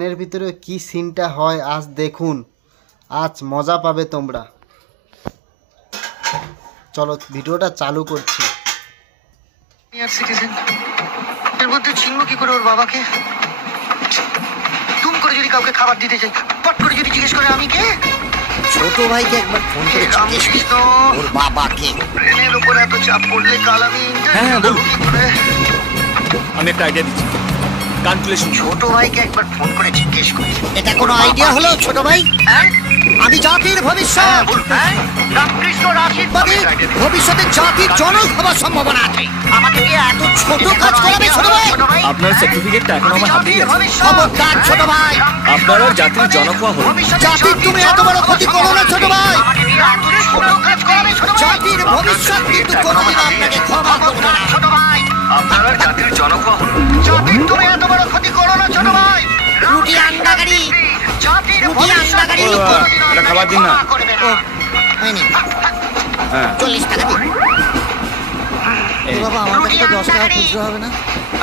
ট্রেনের ভিতরে কি সিনটা হয় আজ দেখুন, আজ মজা পাবে তোমরা। চলো ভিডিওটা চালু করছি। এর মধ্যে চিনব কি করে ওর বাবাকে? তুম করে যদি কাউকে খাবার দিতে চাই, পট করে যদি জিজ্ঞেস করে আমি কে, ছোট ভাইকে একবার ফোন করে জিজ্ঞেস কর ওর বাবাকে। ট্রেনের উপর এত চাপ পড়লে কাল আমি আমি একটা আইডিয়া দিচ্ছি, গান তুলে শুনি। ছোট ভাইকে একবার ফোন করে জিজ্ঞেস করি। এটা কোনো আইডিয়া হলো ছোট ভাই? আমি জাতির ভবিষ্যৎ, ভবিষ্যতে জাতির জনক হবার সম্ভাবনা আছে। আমাকে কি এত ছোট কাজ করাবে ছোট ভাই? আপনার সার্টিফিকেটটা এখন আমার হাতেই আছে। খবরদার ছোট ভাই, আপনারা জাতির জনক হওয়া হলো। জাতির তুমি এত বড় ক্ষতি করো না ছোট ভাই। জাতির ভবিষ্যৎ কিন্তু কোনোদিন আপনাকে ক্ষমা করবে না ছোট ভাই। আপনারা জাতির জনক হওয়া হলো। জাতির তুমি এত বড় ক্ষতি করো না ছোট ভাই। রুটি আন্ডা গাড়ি, জাতির রুটি আন্ডা গাড়ি এটা খাবার দিন না। হয়নি, হ্যাঁ 40 টাকা দিন। বাবা আমার কাছে 10 টাকা খুচরো হবে না?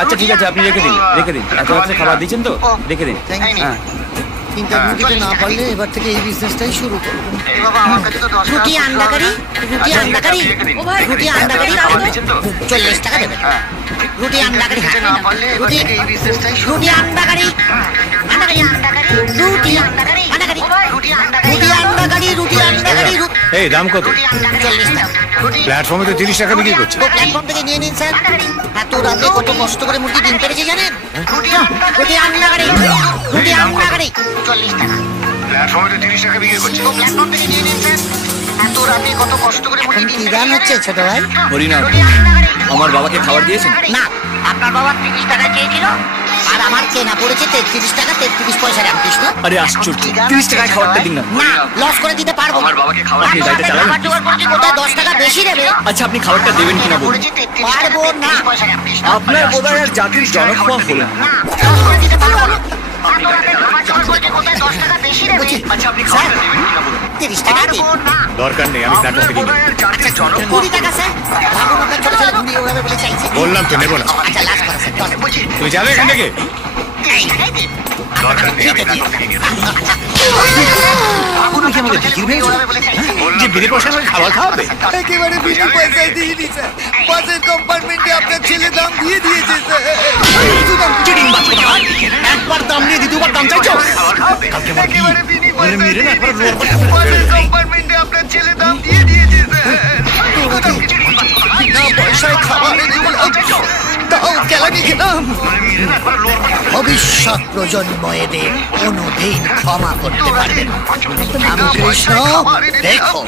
আচ্ছা ঠিক আছে, আপনি রেখে দিন, রেখে দিন। এত রাত্রে খাবার দিচ্ছেন তো, রেখে দিন। হ্যাঁ ইন্টারভিউ দিতে না পারলে এবার থেকে এই বিজনেসটাই শুরু করব। বাবা আমার কাছে তো 10 টাকা। রুটি আন্ডা গাড়ি, রুটি আন্ডা গাড়ি, ও ভাই রুটি আন্ডা গাড়ি খাবার দিচ্ছেন তো, 40 টাকা দেবেন। রুটি আন্ডা গাড়ি, না পারলে এবার থেকে এই বিজনেসটাই শুরু। রুটি আন্ডা গাড়ি, আন্ডা গাড়ি, আন্ডা গাড়ি, রুটি আন্ডা গাড়ি, আন্ডা গাড়ি, রুটি আন্ডা গাড়ি, রুটি আন্ডা গাড়ি, রুটি আন্ডা গাড়ি। এই দাম কত? 40 টাকা। প্ল্যাটফর্মে তো 30 টাকা বিক্রি করছে। ও প্ল্যাটফর্ম থেকে নিয়ে নিন স্যার। এত রাতে কত কষ্ট করে মুরগি ডিম পেড়েছে জানেন? রুটি আন্ডা গাড়ি, রুটি আন্ডা গাড়ি, 40 টাকা। প্ল্যাটফর্মে তো 30 টাকা বিক্রি করছে। ও প্ল্যাটফর্ম থেকে নিয়ে নিন স্যার। এত রাতে কত কষ্ট করে মুরগি কি গান হচ্ছে ছোট ভাই? হরিনাম। আমার বাবাকে খাবার দিয়েছেন? না, আপনার বাবা 30 টাকা চেয়েছিল আর আমার কেনা পড়েছে 33 টাকা 33 পয়সা। রামকৃষ্ণ, আরে আশ্চর্য, 30 টাকায় খাবারটা দিন না। না লস করে দিতে পারবো না। আমার বাবাকে খাবার দিয়ে গাড়িটা চালাবেন? খাবার জোগাড় করেছি, কোথায় 10 টাকা বেশি দেবে? আচ্ছা আপনি খাবারটা দেবেন কিনা বলুন। পারবো না। আপনার বোধহয় আর জাতির জনক হওয়া হলো না। না, লস করে দিতে পারবো না। বলছি, আচ্ছা আপনি স্যার, খাবারটা দেবেন কিনা বলুন। 30 টাকা দিন। দরকার নেই, আমি প্ল্যাটফর্ম থেকে নিই। জাতির জনক 20 টাকা স্যার। ভাবুন আপনার ছোট ছেলে ঘুমিয়ে ওভাবে বলে চাইছে। বললাম তো নেবো না। আচ্ছা লাস্ট করে স্যার 10 বলছি। তুমি যাবে এখান থেকে? দরকার নেই, আমি ঠিক আছে। প্ল্যাটফর্ম থেকে নিই। তুমি কি আমাকে বিক্রি পেয়েছো? যে বিনা পয়সা করে খাবার খাওয়াবে? একেবারে বিনা পয়সায় দিয়ে দিয়েছে। বাসের কম্পার্টমেন্টে আপনার ছেলে দাম দিয়ে দিয়েছে স্যার। চিটিং বাজ কথা। একবার দাম নিয়ে দ্বিতীয়বার দাম চাইছো? কালকে আমার কি? মেরে না একবার রোড করে বাসের কম্পার্টমেন্টে আপনার ছেলে দাম দিয়ে দিয়েছে স্যার। বিনা পয়সায় খাবার এনে দিলাম, তাও কেলানি খেলাম। ভবিষ্যৎ প্রজন্ম এদের কোনোদিন ক্ষমা করতে পারবে না। রামকৃষ্ণ দেখো,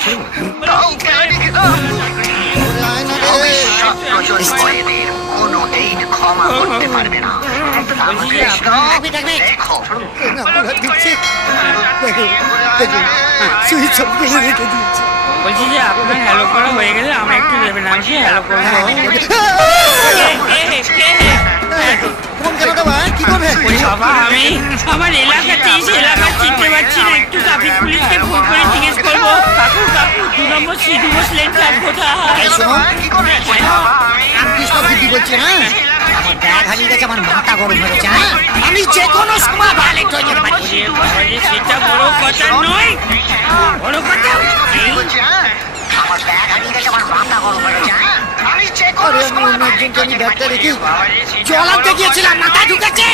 তাও কেলানি খেলাম। ভবিষ্যৎ প্রজন্ম এদের কোনোদিন ক্ষমা করতে পারবে না। রামকৃষ্ণ দেখো। সুইচ অফ করে রেখে দিয়েছে। বলছি যে আপনার হ্যালো করা হয়ে গেলে আমি একটু দেবেন, আমি কি হ্যালো করবো? কি করবে? বাবা আমি আমার এলাকাতে এসে এলাকা চিনতে পারছি না, একটু ট্রাফিক পুলিশকে ফোন করে জিজ্ঞেস করবো কাকু কাকু 2 নম্বর সিট বসলেন ট্রাক কোথায়? রামকৃষ্ণ দিদি বলছে না, আমার ব্যাগ হারিয়ে গেছে, আমার মাথা গরম হয়ে গেছে। আমি যে কোনো সময় ভায়োলেট হয়ে যেতে পারি। সেটা বড় কথা নয়, বড় কথা আমার ব্যাগ হারিয়ে গেছে, আমার মাথা গরম হয়ে গেছে। আমি চেক করে আমি ব্যাগটা রেখে জল আনতে গিয়েছিলাম, মাথা ঢুকেছে।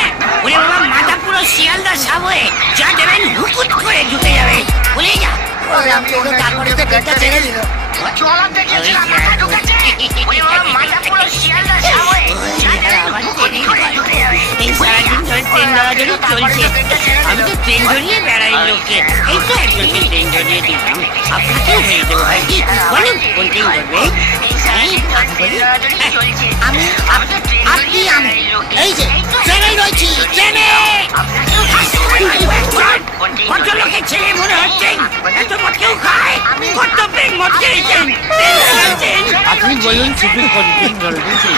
ওরে বাবা, মাথা পুরো শিয়ালদা সাপ হয়ে যা দেবেন হুকুট করে ঢুকে যাবে, ভুলে যা। আমি ওকে তারপরে তো ব্যাগটা ছেড়ে দিল। জল আনতে গিয়েছিলাম, মাথা ঢুকেছে। ওরে বাবা, মাথা পুরো শিয়ালদা সাপ হয়ে যা দেবেন হুকুট করে ঢুকে যাবে। এই সারাদিন ধরে ট্রেন ধরাধরি চলছে, আমি তো ট্রেন ধরিয়ে বেড়াই লোককে। এই তো একজনকে ট্রেন ধরিয়ে দিলাম, আপনাকেও হয়ে দেবো ভাই। বলুন কোন ট্রেন ধরবে? আমি আপনি আমি এই যে ট্রেনে রয়েছি, ট্রেনে। কত লোকের ছেলে মনে হচ্ছে, এত মদ কেউ খায়? কত বেগ মদ খেয়েছেন? আপনি বলুন শুধু কোন ট্রেন ধরবেন সেই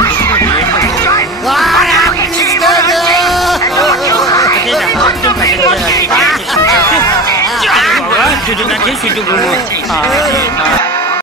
শুধু নাকি শুধু